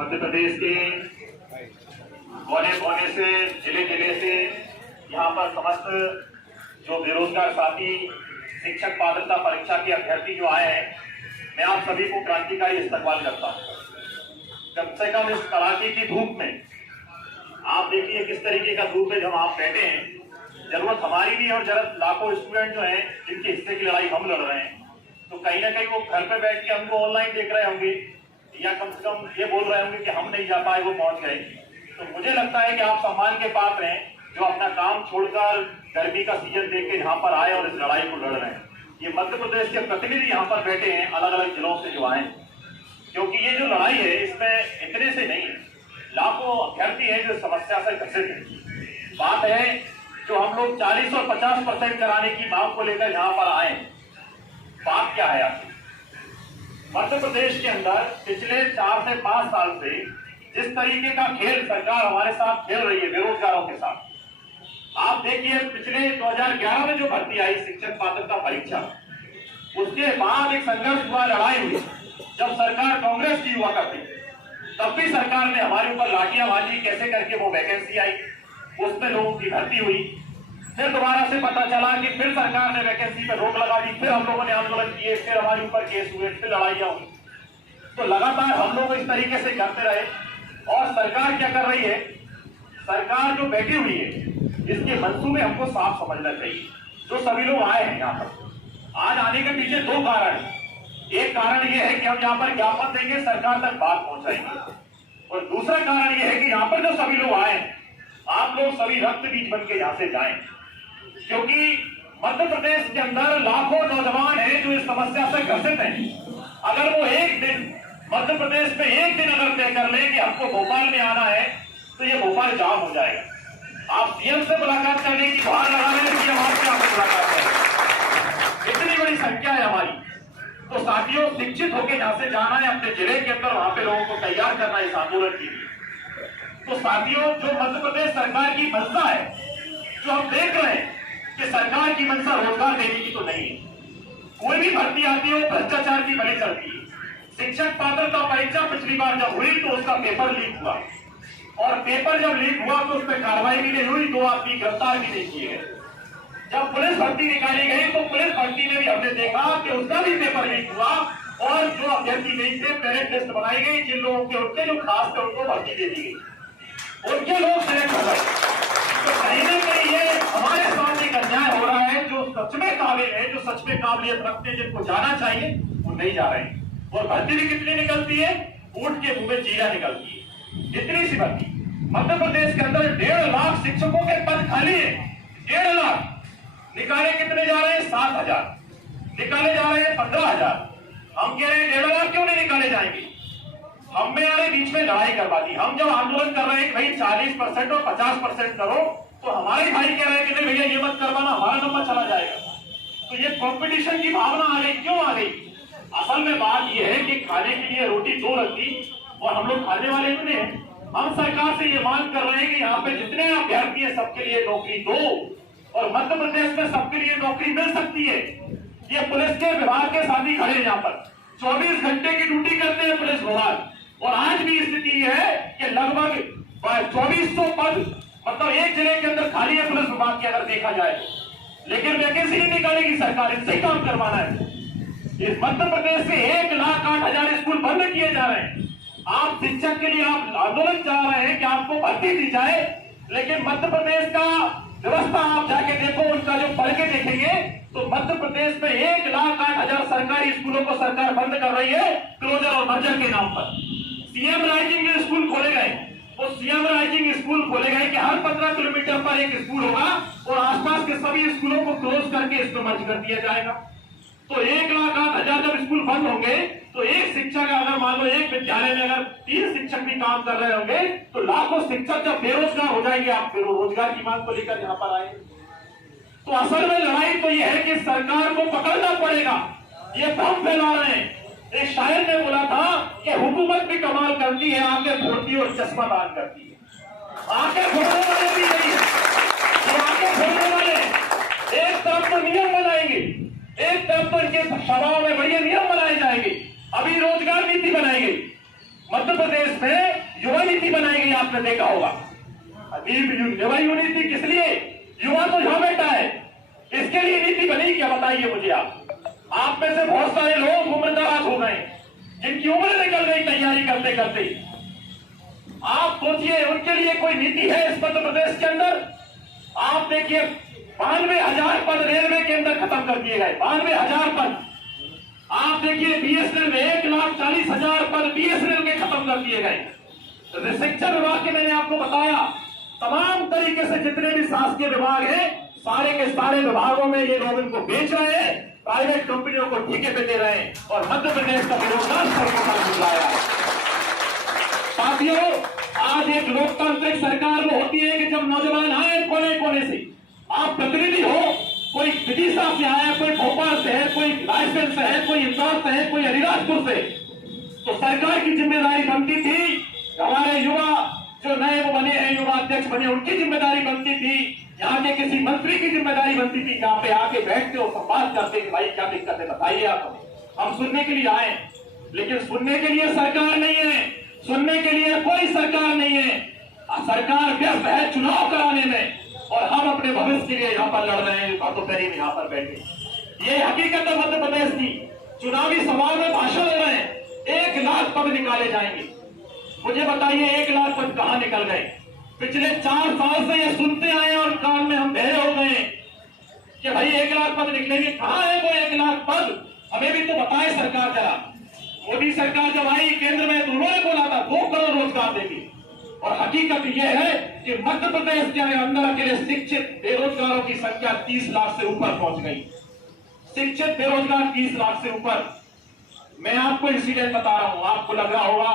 मध्य प्रदेश के कोने कोने से, जिले जिले से यहाँ पर समस्त जो बेरोजगार साथी शिक्षक पात्रता परीक्षा के अभ्यर्थी जो आए हैं, मैं आप सभी को क्रांतिकारी इस्तकबाल करता हूँ। कम से कम इस कड़ाके की धूप में आप देखिए किस तरीके का धूप है जब आप बैठे हैं। जरूरत हमारी भी है और जरूरत लाखों स्टूडेंट जो हैं जिनके हिस्से की लड़ाई हम लड़ रहे हैं, तो कहीं ना कहीं वो घर पे बैठ के हमको ऑनलाइन देख रहे होंगे या कम से कम ये बोल रहे होंगे कि हम नहीं जा पाए, वो पहुंच गए। तो मुझे लगता है कि आप सम्मान के पात्र हैं जो अपना काम छोड़कर गर्मी का सीजन देख के यहाँ पर आए और इस लड़ाई को लड़ रहे हैं। ये मध्य प्रदेश के प्रतिनिधि यहाँ पर बैठे हैं अलग अलग जिलों से जो आए, क्योंकि ये जो लड़ाई है इसमें इतने से नहीं, लाखों अभ्यर्थी हैं जो समस्या से ग्रसित हैं। बात है जो हम लोग 40 और 50% कराने की मांग को लेकर यहाँ पर आए। बात क्या है आपकी? मध्य प्रदेश के अंदर पिछले 4 से 5 साल से जिस तरीके का खेल सरकार हमारे साथ खेल रही है बेरोजगारों के साथ, आप देखिए पिछले 2011 में जो भर्ती आई शिक्षक पात्रता परीक्षा, उसके बाद एक संघर्ष हुआ, लड़ाई हुई। जब सरकार कांग्रेस की हुआ करती तब भी सरकार ने हमारे ऊपर लाठियां भाजी, कैसे करके वो वैकेंसी आई, उसमें लोगों की भर्ती हुई। फिर दोबारा से पता चला कि फिर सरकार ने वैकेंसी पे रोक लगा दी, फिर हम लोगों ने आंदोलन किए, फिर हमारे ऊपर केस हुए, फिर लड़ाइयां हुई। तो लगातार हम लोग इस तरीके से करते रहे। और सरकार क्या कर रही है? सरकार जो बैठी हुई है इसके मंसूबे हमको साफ समझना चाहिए। जो सभी लोग आए हैं यहाँ पर, आज आने के पीछे 2 कारण है। एक कारण यह है कि हम यहाँ पर ज्ञापन देंगे, सरकार तक बात पहुंचाएंगे, और दूसरा कारण यह है कि यहाँ पर जो सभी लोग आए, आप लोग सभी रक्त बीज बन के यहाँ से जाएं, क्योंकि मध्य प्रदेश के अंदर लाखों नौजवान हैं जो इस समस्या से ग्रसित हैं। अगर वो एक दिन मध्य प्रदेश में एक दिन अगर तय कर ले कि हमको भोपाल में आना है, तो ये भोपाल जाम हो जाएगा। आप सीएम से मुलाकात करने की बाहर लगाने में सीएम आपसे आपसे मुलाकात करें, इतनी बड़ी संख्या है हमारी। तो साथियों, शिक्षित होकर यहाँ से जाना है, अपने जिले के अंदर वहां पे लोगों को तैयार करना है इस आंदोलन के लिए। तो साथियों, जो मध्य प्रदेश सरकार की मंशा है, जो हम देख रहे हैं कि सरकार की मंशा रोजगार देने की तो नहीं है। कोई भी भर्ती आती है भ्रष्टाचार की बनी चलती है। शिक्षक पात्रता परीक्षा पिछली बार जब हुई तो उसका पेपर लीक हुआ, और पेपर जब लीक हुआ तो उस पर कार्रवाई भी नहीं हुई, 2 आदमी गिरफ्तार भी नहीं किए गए। जब पुलिस भर्ती निकाली गई तो पुलिस भर्ती में भी हमने देखा कि उसका भी पेपर लीक हुआ, और जो अभ्यर्थी नहीं थे मेरिट लिस्ट बनाई गई, जिन लोगों के उनके जो खास थे उनको भर्ती दे दी गई, उनके लोग सिलेक्ट हो गए। तो कहीं ना कहीं ये हमारे साथ एक अन्याय हो रहा है। जो सच में काबिल है, जो सच में काबिलियत रखते हैं, जिनको जाना चाहिए, वो नहीं जा रहे हैं। और भर्ती भी कितनी निकलती है? ऊंट के मुंह में जीरा निकलती है। इतनी सी भर्ती मध्य प्रदेश के अंदर 1.5 लाख शिक्षकों के पद खाली है। 1.5 लाख निकाले कितने जा रहे हैं? 7,000 निकाले जा रहे हैं, 15,000। हम कह रहे हैं 1.5 लाख क्यों नहीं निकाले जाएंगे? हम में यार बीच में लड़ाई करवा दी। हम जब आंदोलन कर रहे हैं भाई 40% और 50% करो, तो हमारे भाई कह रहे हैं कि नहीं भैया ये मत करवाना, हमारा नंबर चला जाएगा। तो ये कंपटीशन की भावना आ गई। क्यों आ गई? असल में बात यह है कि खाने के लिए रोटी 2 रखी, और हम लोग खाने वाले इतने हैं। हम सरकार से ये मांग कर रहे हैं कि यहाँ पे जितने अभ्यर्थी हैं सबके लिए नौकरी दो, और मध्य प्रदेश में सबके लिए नौकरी मिल सकती है। ये पुलिस के विभाग के साथी खड़े हैं यहाँ पर, 24 घंटे की ड्यूटी करते हैं पुलिस विभाग, और आज भी स्थिति है कि लगभग 2400 पद मतलब एक जिले के अंदर खाली है पुलिस विभाग की, अगर देखा जाए तो। लेकिन वैकेंसी नहीं निकालेगी सरकार, इनसे ही काम करवाना है। इस मध्य प्रदेश से 1,08,000 स्कूल बंद किए जा रहे हैं। आप शिक्षक के लिए आप आंदोलन चाह रहे हैं कि आपको भर्ती दी जाए, लेकिन मध्य प्रदेश का व्यवस्था आप जाके देखो, उनका जो पढ़ के देखेंगे तो मध्य प्रदेश में 1,08,000 सरकारी स्कूलों को सरकार बंद कर रही है क्लोजर और मर्जर के नाम पर। सीएम राइजिंग स्कूल खोले गए, वो सीएम राइजिंग स्कूल खोले गए कि हर 15 किलोमीटर पर एक स्कूल होगा, और आसपास के सभी स्कूलों को क्लोज करके इसमें मर्ज कर दिया जाएगा। तो 1,08,000 जब स्कूल बंद होंगे तो एक शिक्षक अगर मान लो एक विद्यालय में अगर 3 शिक्षक भी काम कर रहे होंगे, तो लाखों शिक्षक जब बेरोजगार हो जाएंगे। आप रोजगार की मांग को लेकर यहाँ पर आए, तो असल में लड़ाई तो यह है कि सरकार को पकड़ना पड़ेगा। ये भ्रम फैला रहे हैं। एक शायर ने बोला था कि हुकूमत भी कमाल करती है, आंखें फोड़ती है और चश्मा दान करती है। आंखें फोड़ने वाले भी नहीं है, आंखें फोड़ने वाले एक तरफ तो नियम बनाएंगे, एक तरफ तो इनके सभाओं में बढ़िया नियम बनाए जाएंगे। अभी रोजगार नीति बनाई गई, मध्य प्रदेश में युवा नीति बनाई गई, आपने देखा होगा। अभी युवा नीति किस लिए? युवा तो यहां बैठा है, इसके लिए नीति बनी क्या? बताइए मुझे। आप में से बहुत सारे लोग उम्रदराज हो गए, जिनकी उम्र निकल गई तैयारी करते करते। आप सोचिए उनके लिए कोई नीति है इस मध्य प्रदेश के अंदर? आप देखिए 92,000 पद रेलवे के अंदर खत्म कर दिए गए, 92,000 पद। आप देखिए बीएसएनएल में 1,40,000 पद बीएसएनएल के खत्म कर दिए गए। शिक्षा विभाग के मैंने आपको बताया, तमाम तरीके से जितने भी शासकीय विभाग हैं, सारे के सारे विभागों में ये लोग इनको बेच रहे हैं, प्राइवेट कंपनियों को ठेके पे दे रहे हैं और मध्य प्रदेश का बेरोजगार सड़कों पर घूम रहा है। साथियों, आज एक लोकतांत्रिक सरकार वो होती है कि जब नौजवान आए कोने कोने से, आप प्रतिनिधि हो, कोई विदिशा से आया, कोई भोपाल से है, कोई रायसेन से है, कोई इंदौर से है, कोई अलीराजपुर से, तो सरकार की जिम्मेदारी बनती थी, हमारे युवा जो नए वो बने हैं, युवा अध्यक्ष बने, उनकी जिम्मेदारी बनती थी, यहाँ के किसी मंत्री की जिम्मेदारी बनती थी, जहाँ पे आके बैठते और संवाद करते कि भाई क्या दिक्कत है बताइए आप, हम सुनने के लिए आए। लेकिन सुनने के लिए सरकार नहीं है, सुनने के लिए कोई सरकार नहीं है। सरकार व्यस्त है चुनाव कराने में और हम अपने भविष्य के लिए यहाँ पर लड़ रहे हैं, बातों पैरी में यहाँ पर बैठे। ये हकीकत है मध्य प्रदेश की। चुनावी सभा में भाषण दे रहे हैं, 1 लाख पद निकाले जाएंगे। मुझे बताइए 1 लाख पद कहां निकल गए? पिछले 4 साल से ये सुनते आए और कान में हम बहरे हो गए कि भाई 1 लाख पद निकलेंगे। कहां है वो 1 लाख पद? हमें भी तो बताए सरकार जरा। मोदी सरकार जब आई केंद्र में तो उन्होंने बोला था 2 करोड़ रोजगार देंगे, और हकीकत यह है कि मध्य प्रदेश के अंदर अकेले शिक्षित बेरोजगारों की संख्या 30 लाख से ऊपर पहुंच गई। शिक्षित बेरोजगार 30 लाख से ऊपर। मैं आपको इंसिडेंट बता रहा हूं, आपको लग रहा होगा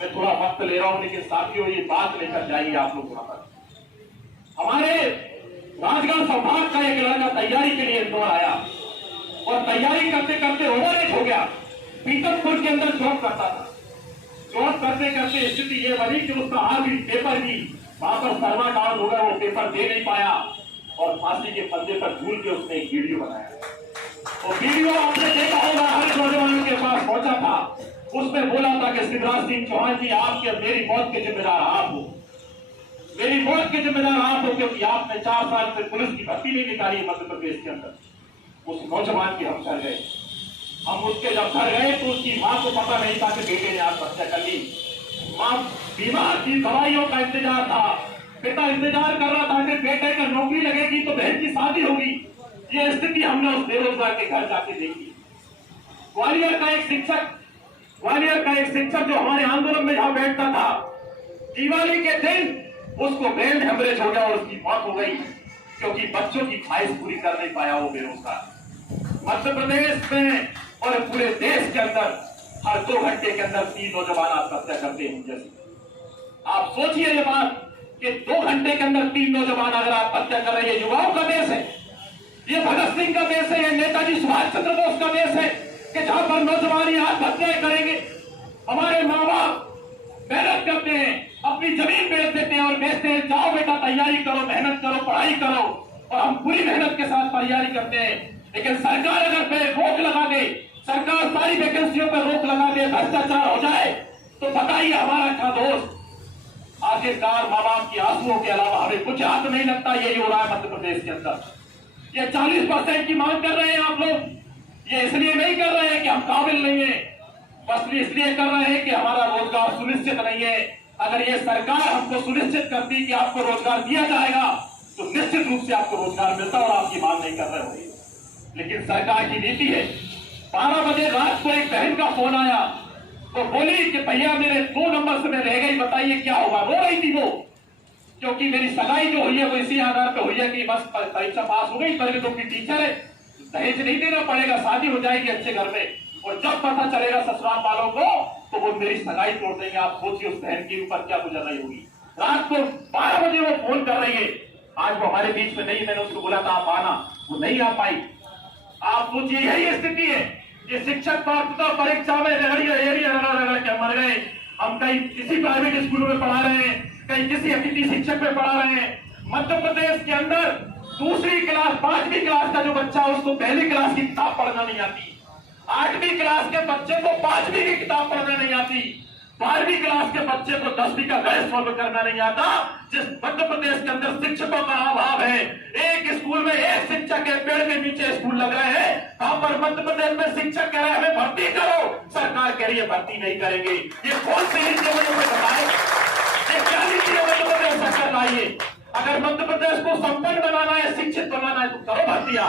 मैं थोड़ा वक्त ले रहा हूं, लेकिन साथियों ये बात लेकर जाइए आप लोग वहां पर। हमारे राजगढ़ संभाग का एक लड़का तैयारी के लिए इंदौर आया और तैयारी करते करते ओवरएज हो गया। पीतमपुर के अंदर जॉब करता था, जॉब करते करते स्थिति ये बनी कि उसका आखिरी पेपर भी वहां पर सर्वर डाउन हो गया, वो पेपर दे नहीं पाया और फांसी के फंदे पर झूल के उसने एक वीडियो बनाया। वो वीडियो आपने देखा होगा, हर नौजवान के पास पहुंचा था। उसमें बोला था कि शिवराज सिंह चौहान जी आपके मेरी मौत के जिम्मेदार आप हो, मेरी मौत के जिम्मेदार आप हो, क्योंकि आपने 4 साल से पुलिस की भर्ती नहीं निकाली मध्य प्रदेश के अंदर। उस नौजवान की हम घर गए, हम उसके जब घर गए तो उसकी मां को पता नहीं था कि बेटे ने आत्महत्या कर ली। मां बीमार थी, दवाइयों का इंतजार था, पिता इंतजार कर रहा था कि बेटे का नौकरी लगेगी तो बहन की शादी होगी। ये स्थिति हमने उस बेरोजगार के घर जाके देखी। ग्वालियर का एक शिक्षक जो हमारे आंदोलन में जहां बैठता था, दिवाली के दिन उसको ब्रेन हेमरेज हो गया और उसकी मौत हो गई, क्योंकि बच्चों की ख्वाहिश पूरी कर नहीं पाया वो बेरोजगार। मध्य प्रदेश में और पूरे देश के अंदर हर 2 घंटे के अंदर 3 नौजवान आत्महत्या करते हैं। जैसे आप सोचिए ये बात कि 2 घंटे के अंदर 3 नौजवान अगर आत्महत्या कर रहे हैं। युवाओं का देश है, ये भगत सिंह का देश है, ये नेताजी सुभाष चंद्र बोस का देश है कि जहां पर नौजवान आत्महत्याएं करेंगे। हमारे माँ बाप मेहनत करते हैं, अपनी जमीन बेच देते हैं और बेचते हैं, जाओ बेटा तैयारी करो, मेहनत करो, पढ़ाई करो, और हम पूरी मेहनत के साथ तैयारी करते हैं। लेकिन सरकार अगर पे रोक लगा दे, सरकार सारी वैकेंसियों पर रोक लगा दे, भ्रष्टाचार हो जाए, तो बताइए हमारा क्या दोस्त। आखिरकार माँ बाप की आंसुओं के अलावा हमें कुछ हाथ नहीं लगता। यही हो रहा है मध्य प्रदेश के अंदर। ये 40% की मांग कर रहे हैं आप लोग, ये इसलिए नहीं कर रहे हैं कि हम काबिल नहीं है, बस इसलिए कर रहे हैं कि हमारा रोजगार सुनिश्चित नहीं है। अगर ये सरकार हमको सुनिश्चित करती कि आपको रोजगार दिया जाएगा तो निश्चित रूप से आपको रोजगार मिलता और आपकी मांग नहीं कर रहे होंगे। लेकिन सरकार की नीति है। 12 बजे रात को एक बहन का फोन आया तो बोली कि भैया मेरे 2 नंबर से मैं रह गई, बताइए क्या होगा। रो रही थी वो, क्योंकि मेरी सगाई जो हुई है वो इसी आधार पर हुई है कि बस परीक्षा पास हो गई, परिवारों की टीचर है, दहेज नहीं देना पड़ेगा, शादी हो जाएगी अच्छे घर में, और जब पता चलेगा ससुराल वालों को तो वो मेरी सगाई तोड़ देंगे। आप सोचिए उस बहन के ऊपर क्या गुजर रही होगी। रात को 12 बजे वो फोन कर रही है। आज वो हमारे बीच में नहीं, मैंने उसको बोला था आप आना, वो नहीं आ पाई। आप सोचिए यही स्थिति है। ये शिक्षक पात्रता परीक्षा में रगड़ के मर गए। हम कहीं किसी प्राइवेट स्कूलों में पढ़ा रहे हैं, कहीं किसी अतिथि शिक्षक में पढ़ा रहे हैं। मध्य प्रदेश के अंदर 2री क्लास 5वीं क्लास का जो बच्चा है उसको 1ली क्लास की किताब पढ़ना नहीं आती, 8वीं क्लास के बच्चे को 5वीं की किताब पढ़ना नहीं आती। 12वीं क्लास के बच्चे को 10वीं का गैस सॉल्व करना नहीं आता। जिस मध्य प्रदेश के अंदर शिक्षकों का अभाव है, एक स्कूल में एक शिक्षक के पेड़ के नीचे स्कूल लग रहे हैं, वहां पर मध्य प्रदेश में शिक्षक कह रहे हैं हमें भर्ती करो, सरकार कह रही है भर्ती नहीं करेंगे। ये कौन सी नीति है मुझे बताए, ये क्या नीति है मध्य प्रदेश सरकार लाइए। अगर मध्य प्रदेश को संपन्न बनाना है, शिक्षित बनाना है, तो करो भर्तियां।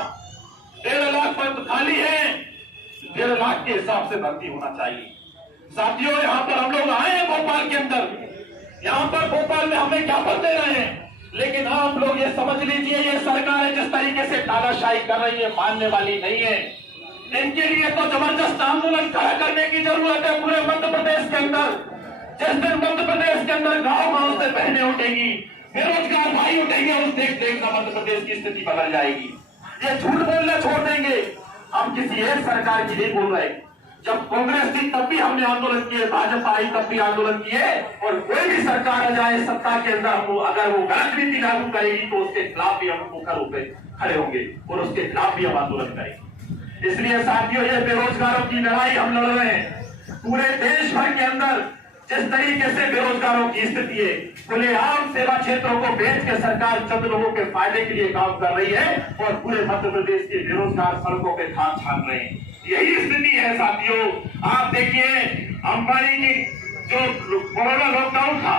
1.5 लाख पद खाली है, 1.5 लाख के हिसाब से भर्ती होना चाहिए। साथियों, यहाँ पर हम लोग आए हैं भोपाल के अंदर, यहाँ पर भोपाल में हमें ज्ञापन दे रहे हैं, लेकिन आप लोग ये समझ लीजिए ये सरकार है जिस तरीके से तानाशाही कर रही है मानने वाली नहीं है। इनके लिए तो जबरदस्त आंदोलन खड़ा करने की जरूरत है पूरे मध्य प्रदेश के अंदर। जिस दिन मध्य प्रदेश के अंदर गांव गांव से बहनें उठेंगी, बेरोजगार भाई उठेंगे, उस देखना मध्य प्रदेश की स्थिति बदल जाएगी। ये झूठ बोलना छोड़ देंगे। हम किसी एक सरकार की नहीं बोल रहे। जब कांग्रेस थी तब भी हमने आंदोलन किए, भाजपा आई तब भी आंदोलन किए, और कोई भी सरकार आ जाए सत्ता के अंदर अगर वो गलत नीति लागू करेगी तो उसके खिलाफ भी हम मुखर होकर खड़े होंगे और उसके खिलाफ भी हम आंदोलन करेंगे। इसलिए साथियों, ये बेरोजगारों की लड़ाई हम लड़ रहे हैं। पूरे देश भर के अंदर जिस तरीके से बेरोजगारों की स्थिति है, खुलेआम सेवा क्षेत्रों को बेच के सरकार चंद लोगों के फायदे के लिए काम कर रही है और पूरे मध्य प्रदेश के बेरोजगार सड़कों पे खान छान रहे हैं। यही स्थिति है साथियों। आप देखिए, अंबानी की जो कोरोना लॉकडाउन था,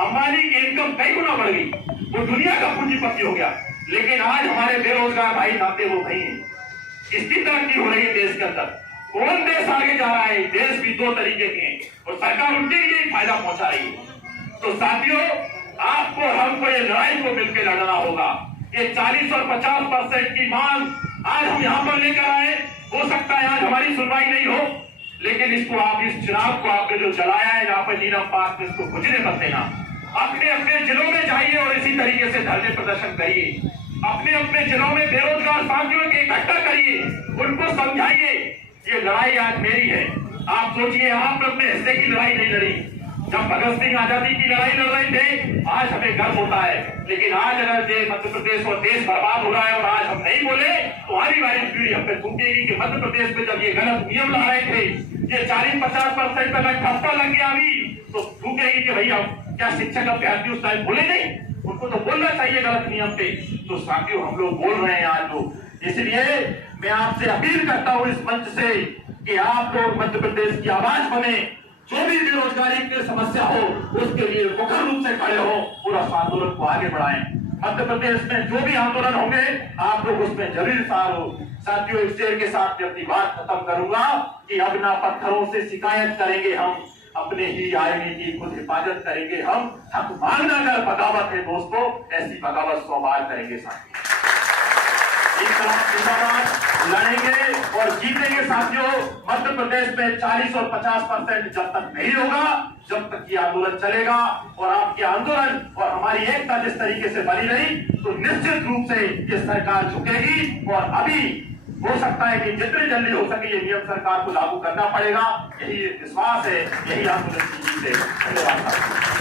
अंबानी की इनकम कई गुना बढ़ गई, वो दुनिया का पूंजीपति हो गया, लेकिन आज हमारे बेरोजगार भाई नाते वो नहीं है। इसकी तरक्की हो रही है देश के अंदर। कौन देश आगे जा रहा है? देश भी 2 तरीके के हैं और सरकार उनके लिए फायदा पहुंचा रही है। तो साथियों, आपको हमको ये लड़ाई को मिलकर लड़ना होगा। ये 40 और 50% की मांग आज हम यहाँ पर लेकर आए। हो सकता है आज हमारी सुनवाई नहीं हो, लेकिन इसको आप, इस चुनाव को आपने जो जलाया है यहाँ पर नीलम पास में, इसको बुझने मत देना। अपने अपने जिलों में जाइए और इसी तरीके से धरने प्रदर्शन करिए। अपने अपने जिलों में बेरोजगार साथियों को इकट्ठा करिए, उनको समझाइए ये लड़ाई आज मेरी है। आप सोचिए, आप अपने हिस्से की लड़ाई नहीं लड़ी। जब भगत सिंह आजादी की लड़ाई लड़ रहे थे, आज हमें गर्व होता है, लेकिन आज अगर मध्य प्रदेश और देश बर्बाद हो रहा है और आज हम नहीं बोले तो आने वाली पीढ़ी हम पे थूकेगी कि मध्य प्रदेश में जब ये गलत नियम ला रहे थे, ये 40-50% तक ठप्पा लग गया अभी, तो थूकेगी कि भैया क्या शिक्षक अभ्यर्थी उस टाइम बोले नहीं, उनको तो बोलना चाहिए गलत नियम पे। तो साथियों, हम लोग बोल रहे हैं आज लोग। इसलिए मैं आपसे अपील करता हूं इस मंच से कि आप लोग मध्य प्रदेश की आवाज बने। जो भी बेरोजगारी की समस्या हो उसके लिए मुखर रूप से खड़े हो, पूरा आंदोलन को आगे बढ़ाएं। मध्य प्रदेश में जो भी आंदोलन होंगे आप लोग उसमें जरूर सार हो। साथियों, इस शेर के साथ मैं अपनी बात खत्म करूंगा कि अब ना पत्थरों से शिकायत करेंगे हम, अपने ही आईने की खुद हिफाजत करेंगे हम। हक मांगना अगर बगावत है दोस्तों, ऐसी बगावत 100 बार करेंगे साथियों। लड़ेंगे और जीतेंगे साथियों। मध्य प्रदेश में 40 और 50% जब तक नहीं होगा, जब तक ये आंदोलन चलेगा और आपके आंदोलन और हमारी एकता जिस तरीके से बनी रही, तो निश्चित रूप से ये सरकार झुकेगी। और अभी हो सकता है कि जितनी जल्दी हो सके ये नियम सरकार को लागू करना पड़ेगा। यही विश्वास है, यही आंदोलन की जीत है। धन्यवाद।